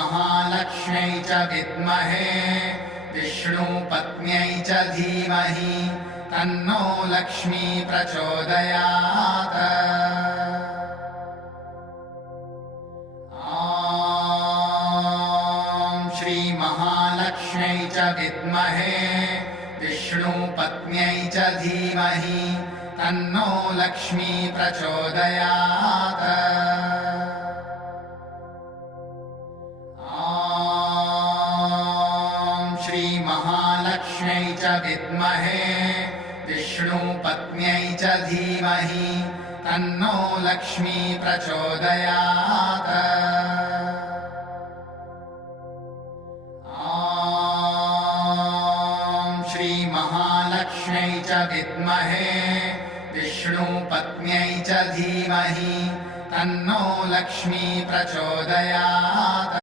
श्रीमहालक्ष्म्यै च विद्महे विष्णुपत्न्यै च धीमहि तन्नो लक्ष्मी प्रचोदयात्। श्रीमहालक्ष्म्यै च विद्महे विष्णुपत्न्यै च धीमहि तन्नो लक्ष्मी प्रचोदयात्। श्रीमहालक्ष्म्यै च विद्महे विष्णुपत्न्यै च धीमहि तन्नो लक्ष्मी प्रचोदयात्। श्रीमहालक्ष्म्यै च विद्महे विष्णुपत्न्यै च धीमहि तन्नो लक्ष्मी प्रचोदयात्।